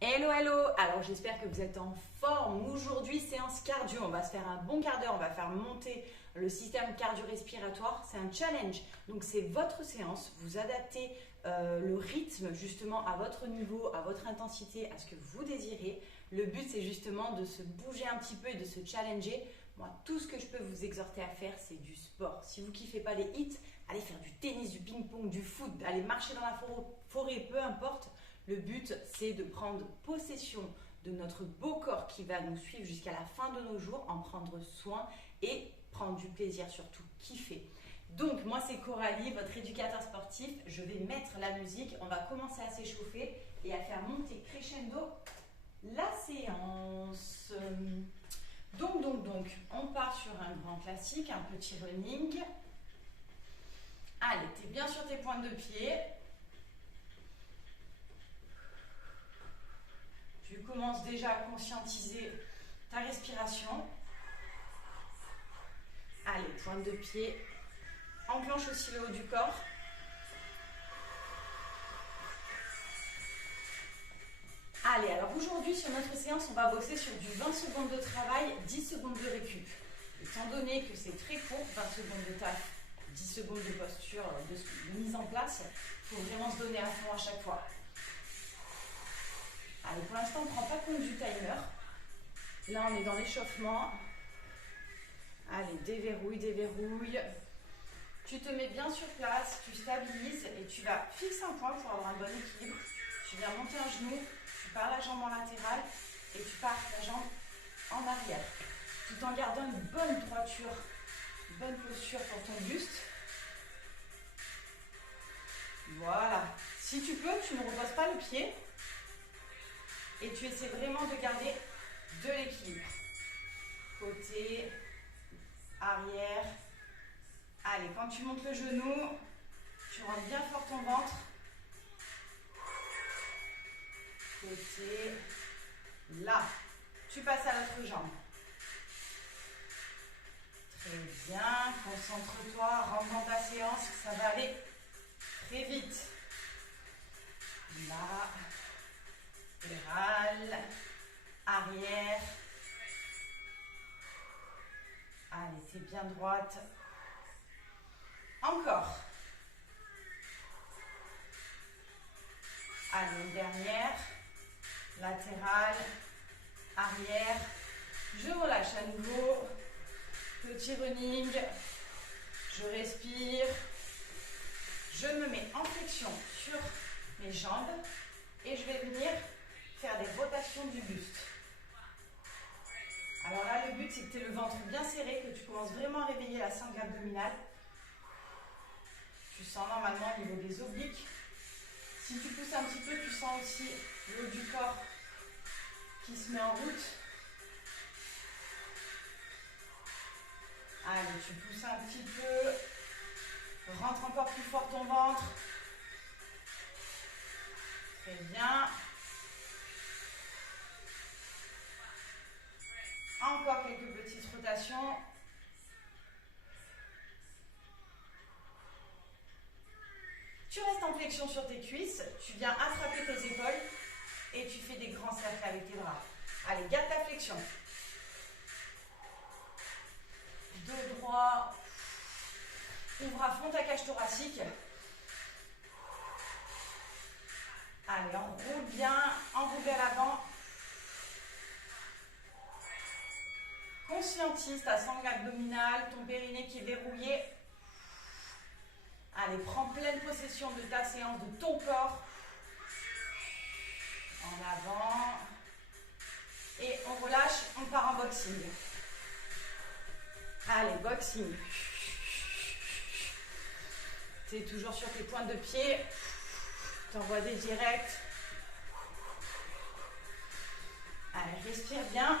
Hello, hello! Alors j'espère que vous êtes en forme. Aujourd'hui, séance cardio. On va se faire un bon quart d'heure. On va faire monter le système cardio-respiratoire. C'est un challenge. Donc c'est votre séance. Vous adaptez le rythme justement à votre niveau, à votre intensité, à ce que vous désirez. Le but, c'est justement de se bouger un petit peu et de se challenger. Moi, tout ce que je peux vous exhorter à faire, c'est du sport. Si vous ne kiffez pas les hits, allez faire du tennis, du ping-pong, du foot, allez marcher dans la forêt, peu importe. Le but, c'est de prendre possession de notre beau corps qui va nous suivre jusqu'à la fin de nos jours, en prendre soin et prendre du plaisir, surtout kiffer. Donc, moi, c'est Coralie, votre éducateur sportif. Je vais mettre la musique. On va commencer à s'échauffer et à faire monter crescendo la séance. Donc, on part sur un grand classique, un petit running. Allez, t'es bien sur tes pointes de pied. Tu commences déjà à conscientiser ta respiration. Allez, pointe de pied. Enclenche aussi le haut du corps. Allez, alors aujourd'hui sur notre séance, on va bosser sur du 20 secondes de travail, 10 secondes de récup. Étant donné que c'est très court, 20 secondes de taf, 10 secondes de posture, de mise en place, il faut vraiment se donner à fond à chaque fois. Allez, pour l'instant, on ne prend pas compte du timer. Là, on est dans l'échauffement. Allez, déverrouille. Tu te mets bien sur place, tu stabilises et tu vas fixer un point pour avoir un bon équilibre. Tu viens monter un genou, tu pars la jambe en latérale et tu pars la jambe en arrière. Tout en gardant une bonne droiture, une bonne posture pour ton buste. Voilà. Si tu peux, tu ne reposes pas le pied. Et tu essaies vraiment de garder de l'équilibre. Côté, arrière. Allez, quand tu montes le genou, tu rentres bien fort ton ventre. Côté, là. Tu passes à l'autre jambe. Très bien, concentre-toi, rentre dans ta séance, ça va aller très vite. Là. Latéral, arrière. Allez, t'es bien droite. Encore. Allez, une dernière. Latéral, arrière. Je relâche à nouveau. Petit running. Je respire. Je me mets en flexion sur mes jambes. Et je vais venir faire des rotations du buste. Alors là, le but, c'est que tu aies le ventre bien serré, que tu commences vraiment à réveiller la sangle abdominale. Tu sens normalement au niveau des obliques. Si tu pousses un petit peu, tu sens aussi le haut du corps qui se met en route. Allez, tu pousses un petit peu. Rentre encore plus fort ton ventre. Très bien. Encore quelques petites rotations. Tu restes en flexion sur tes cuisses. Tu viens attraper tes épaules et tu fais des grands cercles avec tes bras. Allez, garde ta flexion. Dos droit. Ouvre à fond ta cage thoracique. Allez, enroule bien, enroule vers l'avant. Conscientise ta sangle abdominale, ton périnée qui est verrouillé. Allez, prends pleine possession de ta séance, de ton corps. En avant. Et on relâche, on part en boxing. Allez, boxing. Tu es toujours sur tes pointes de pied. T'envoies des directs. Allez, respire bien.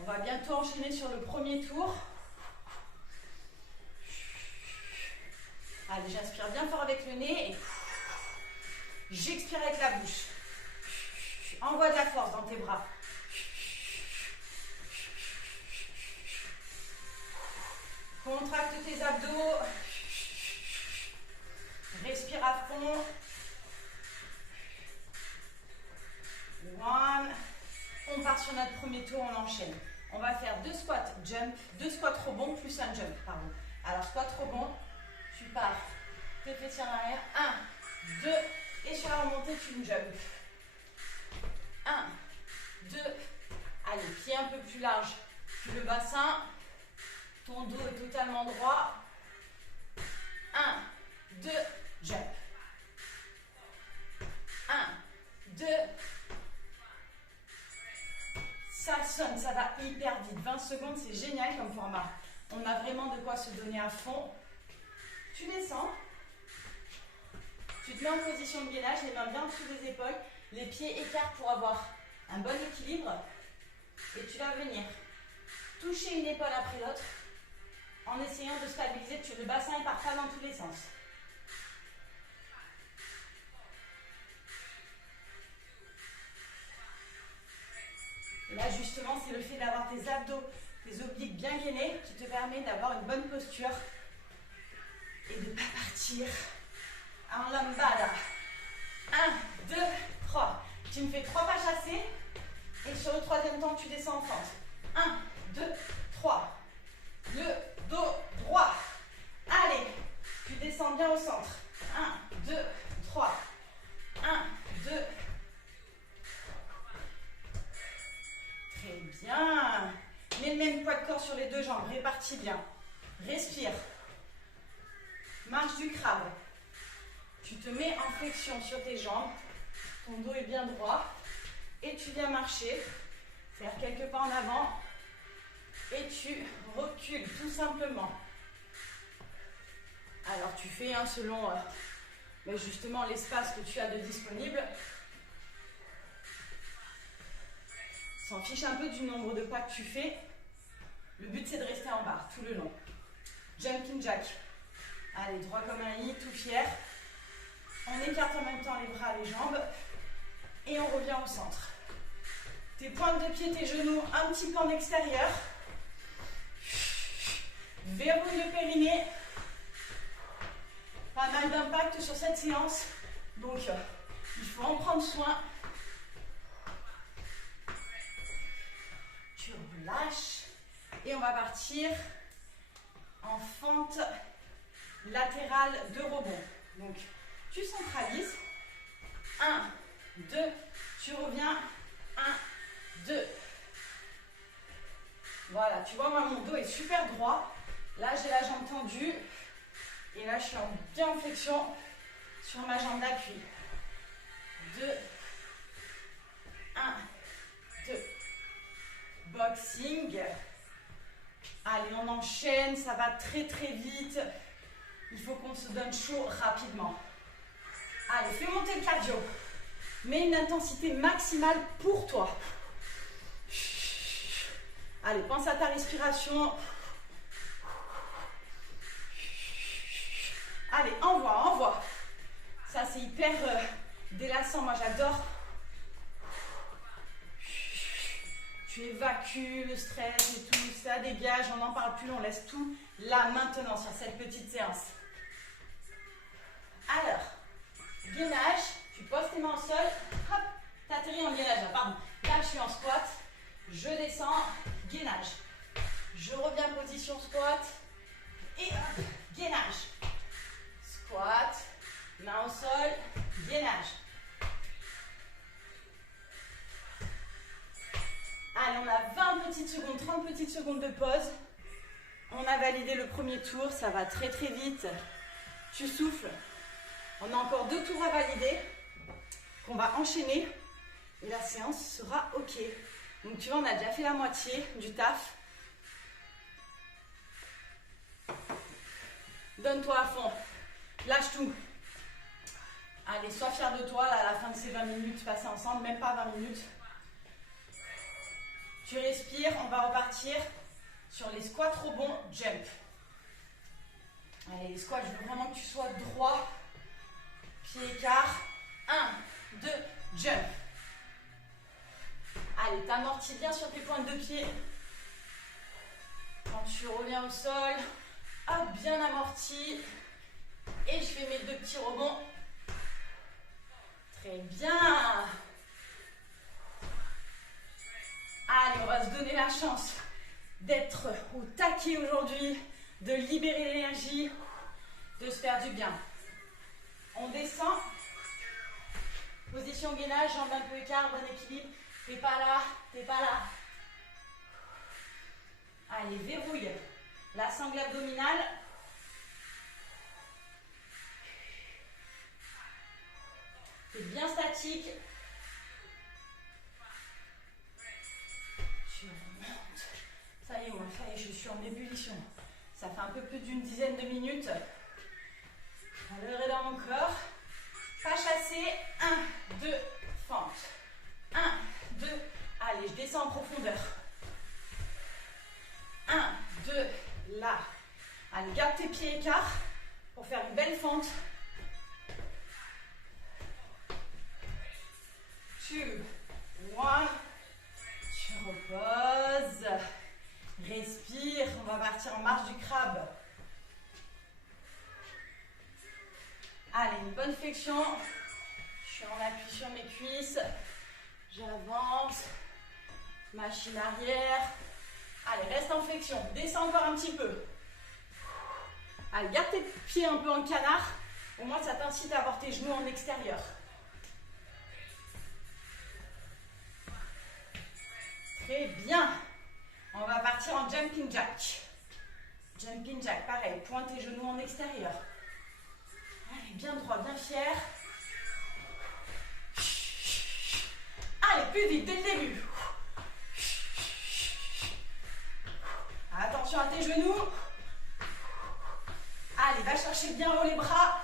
On va bientôt enchaîner sur le premier tour. Allez, j'inspire bien fort avec le nez et j'expire avec la bouche. Envoie de la force dans tes bras. Contracte tes abdos. Respire à fond. sur notre premier tour, on enchaîne. On va faire 2 squats jump, 2 squats rebond plus un jump, pardon. Alors squat rebond, tu pars tes fessiers en arrière, 1, 2, et sur la remontée, tu me jump. 1, 2, allez, pied un peu plus large que le bassin, ton dos est totalement droit. 1, 2, jump. 1, 2, ça sonne, ça va hyper vite. 20 secondes, c'est génial comme format. On a vraiment de quoi se donner à fond. Tu descends. Tu te mets en position de gainage, les mains bien en dessous des épaules, les pieds écarts pour avoir un bon équilibre. Et tu vas venir toucher une épaule après l'autre en essayant de stabiliser. Le bassin ne part pas dans tous les sens. Et là, justement, c'est le fait d'avoir tes abdos, tes obliques bien gainés qui te permet d'avoir une bonne posture et de ne pas partir en lambada. 1, 2, 3. Tu me fais 3 pas chassés et sur le troisième temps, tu descends en fente. 1, 2, 3. Le dos droit. Allez, tu descends bien au centre. 1, 2, 3. 1, 2. Très bien. Mets le même poids de corps sur les deux jambes. Répartis bien. Respire. Marche du crabe. Tu te mets en flexion sur tes jambes. Ton dos est bien droit. Et tu viens marcher. Faire quelques pas en avant. Et tu recules tout simplement. Alors tu fais selon justement l'espace que tu as de disponible. S'en fiche un peu du nombre de pas que tu fais. Le but c'est de rester en barre tout le long. Jumping jack. Allez, droit comme un i, tout fier. On écarte en même temps les bras, les jambes. Et on revient au centre. Tes pointes de pied, tes genoux un petit peu en extérieur. Verrouille le périnée. Pas mal d'impact sur cette séance. Donc, il faut en prendre soin. Tu relâches. Et on va partir en fente latérale de rebond. Donc, tu centralises. 1, 2, tu reviens. 1, 2. Voilà, tu vois, moi, mon dos est super droit. Là, j'ai la jambe tendue. Et là, je suis bien en flexion sur ma jambe d'appui. 2, 1, 2. Boxing. Allez, on enchaîne, ça va très très vite. Il faut qu'on se donne chaud rapidement. Allez, fais monter le cardio. Mets une intensité maximale pour toi. Allez, pense à ta respiration. Allez, envoie. Ça, c'est hyper délassant. Moi, j'adore. Tu évacues le stress et tout. Ça dégage. On n'en parle plus. On laisse tout là, maintenant, sur cette petite séance. Alors, gainage. Tu poses tes mains au sol. Hop, t'atterris en gainage. Pardon. Là, je suis en squat. Je descends. Gainage. Je reviens position squat. Et hop, gainage. Squat, main au sol, gainage. Allez, on a 20 petites secondes, 30 petites secondes de pause. On a validé le premier tour, ça va très très vite. Tu souffles. On a encore 2 tours à valider qu'on va enchaîner et la séance sera OK. Donc tu vois, on a déjà fait la moitié du taf. Donne-toi à fond. Lâche tout. Allez, sois fier de toi là, à la fin de ces 20 minutes passées ensemble, même pas 20 minutes. Tu respires, on va repartir sur les squats rebond jump. Allez, les squats, je veux vraiment que tu sois droit, pied écart. 1, 2, jump. Allez, t'amortis bien sur tes pointes de pied. Quand tu reviens au sol, hop, bien amorti. Et je fais mes 2 petits rebonds. Très bien. la chance d'être au taquet aujourd'hui, de libérer l'énergie, de se faire du bien. On descend. Position gainage, jambes un peu écart, bon équilibre. T'es pas là, t'es pas là. Allez, verrouille la sangle abdominale. T'es bien statique. Tu remontes. Ça y est, je suis en ébullition. Ça fait un peu plus d'une dizaine de minutes. Leurrer dans mon corps. Pas chasser. 1, 2, fente. 1, 2, allez, je descends en profondeur. 1, 2, là. Allez, garde tes pieds écarts pour faire une belle fente. 2, 1. Tu reposes. Respire. On va partir en marche du crabe. Allez, une bonne flexion. Je suis en appui sur mes cuisses. J'avance. Machine arrière. Allez, reste en flexion. Descends encore un petit peu. Allez, garde tes pieds un peu en canard. Au moins, ça t'incite à avoir tes genoux en extérieur. Très bien. On va partir en jumping jack. Jumping jack, pareil. Pointe tes genoux en extérieur. Allez, bien droit, bien fier. Allez, plus vite, dès le début. Attention à tes genoux. Allez, va chercher bien haut les bras.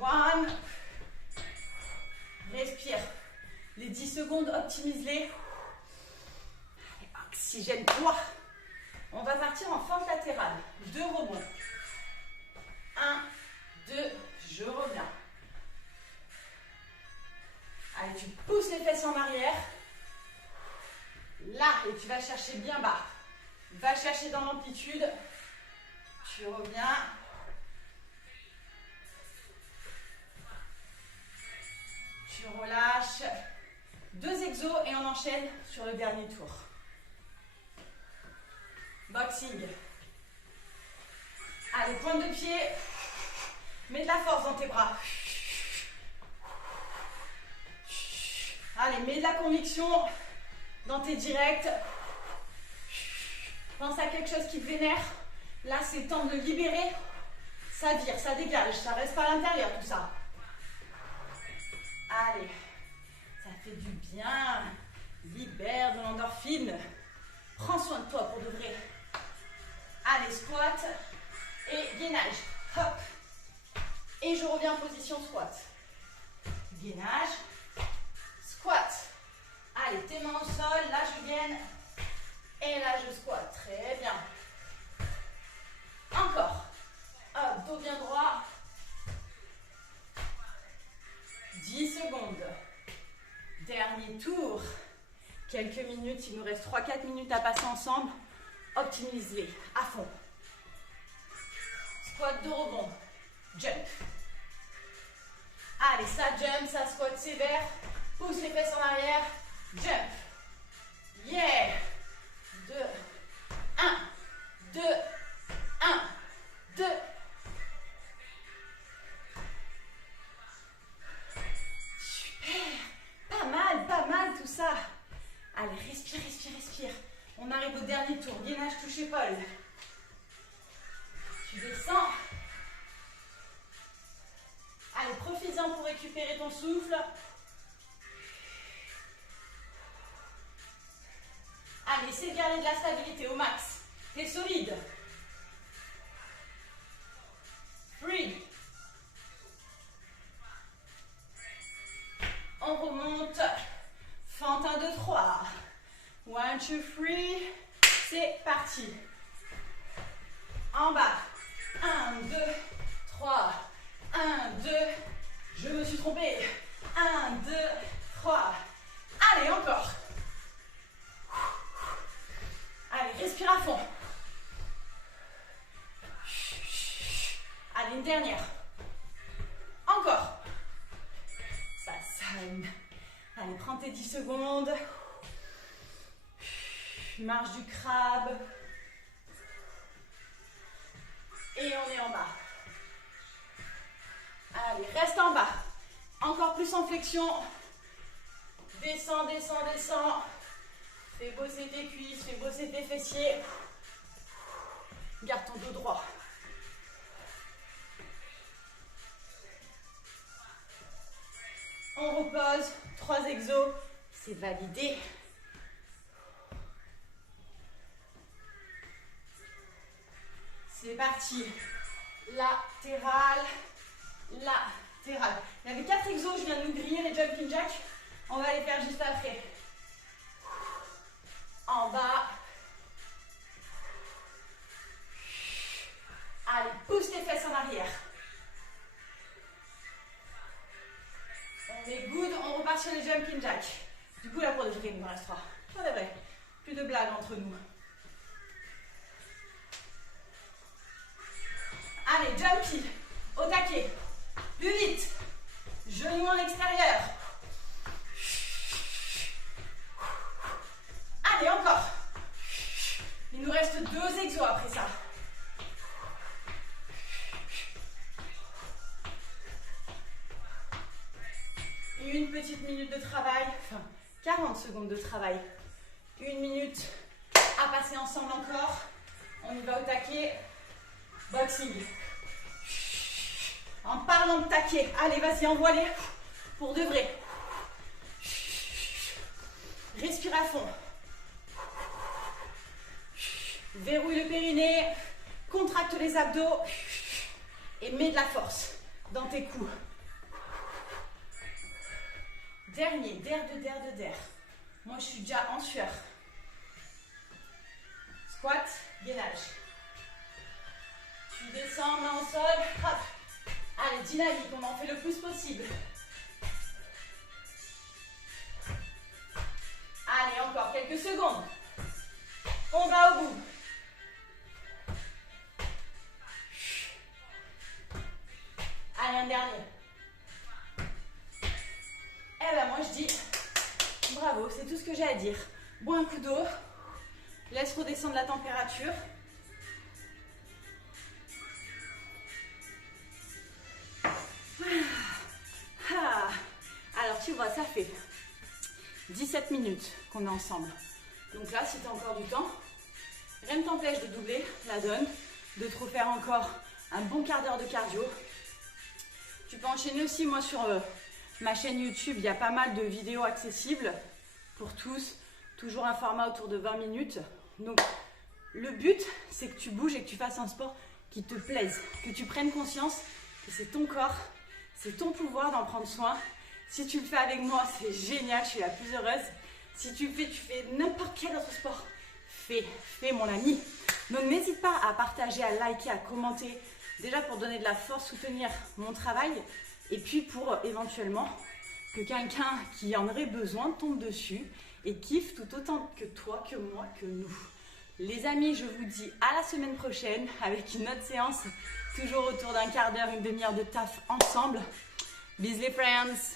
One. Respire. Les 10 secondes, optimise-les. Oxygène-toi. On va partir en fente latérale. 2 rebonds. 1, 2, je reviens. Allez, tu pousses les fesses en arrière. Là, et tu vas chercher bien bas. Va chercher dans l'amplitude. Tu reviens. Tu relâches. 2 exos et on enchaîne sur le dernier tour. Boxing. Allez, pointe de pied. Mets de la force dans tes bras. Allez, mets de la conviction dans tes directs. Pense à quelque chose qui te vénère. Là, c'est le temps de libérer. Ça vire, ça dégage. Ça reste pas à l'intérieur, tout ça. Allez, ça fait du bien. Libère de l'endorphine. Prends soin de toi pour de vrai. Allez, squat et gainage. Hop. Et je reviens en position squat. Gainage. Squat. Allez, tes mains au sol. Là, je gaine. Et là, je squat. Très bien. Encore. Hop, dos bien droit. 10 secondes. Dernier tour. Quelques minutes. Il nous reste 3-4 minutes à passer ensemble. Optimise-les à fond. Squat de rebond. Jump. Allez, ça jump, ça squat sévère. Pousse les fesses en arrière. Jump. Yeah. 2, 1, 2, 1, 2. Super. Pas mal tout ça. Allez, respire, respire, respire. On arrive au dernier tour. Gainage, touche épaule. Tu descends. Allez, profites-en pour récupérer ton souffle. Allez, essaie de garder de la stabilité au max. T'es solide. 3. On remonte. Fente 1, 2, 3. 1, 2, 3. C'est parti. En bas. 1, 2, 3. 1, 2. Je me suis trompée. 1, 2, 3. Allez, encore. Allez, respire à fond. Allez, une dernière. Encore. Ça sonne. Allez, prends tes 10 secondes. Marche du crabe. Et on est en bas. Allez, reste en bas. Encore plus en flexion. Descends, descends, descends. Fais bosser tes cuisses, fais bosser tes fessiers. Garde ton dos droit. On repose. 3 exos. C'est validé. C'est parti. Latéral. Latéral. Il y avait 4 exos, je viens de nous griller les jumping jacks. On va les faire juste après. En bas. Allez, pousse tes fesses en arrière. On est good, on repart sur les jumping jacks. Du coup, là pour de vrai, il nous reste 3. Pas de vrai. Plus de blagues entre nous. Allez, jumpy. Au taquet. Plus vite. Genoux en extérieur. Allez, encore. Il nous reste 2 exos après ça. Une petite minute de travail, enfin 40 secondes de travail. 1 minute à passer ensemble encore. On y va au taquet. Boxing. En parlant de taquet, allez, vas-y, envoie-les pour de vrai. Respire à fond. Verrouille le périnée, contracte les abdos et mets de la force dans tes coups. Dernier, der. Moi, je suis déjà en sueur. Squat, gainage. Tu descends, main au sol, hop. Allez, dynamique, on en fait le plus possible. Allez, encore quelques secondes. On va au bout. Allez, un dernier. Eh ben moi je dis bravo, c'est tout ce que j'ai à dire. Bois un coup d'eau. Laisse redescendre la température. Alors tu vois, ça fait 17 minutes qu'on est ensemble. Donc là, si tu as encore du temps, rien ne t'empêche de doubler la donne, de te refaire encore un bon quart d'heure de cardio. Tu peux enchaîner aussi, moi sur ma chaîne YouTube, il y a pas mal de vidéos accessibles pour tous. Toujours un format autour de 20 minutes. Donc le but, c'est que tu bouges et que tu fasses un sport qui te plaise. Que tu prennes conscience que c'est ton corps, c'est ton pouvoir d'en prendre soin. Si tu le fais avec moi, c'est génial, je suis la plus heureuse. Si tu fais n'importe quel autre sport, fais mon ami. Donc n'hésite pas à partager, à liker, à commenter. Déjà pour donner de la force, soutenir mon travail. Et puis pour éventuellement que quelqu'un qui en aurait besoin tombe dessus et kiffe tout autant que toi, que moi, que nous. Les amis, je vous dis à la semaine prochaine avec une autre séance. Toujours autour d'un quart d'heure, une demi-heure de taf ensemble. Bisous les friends!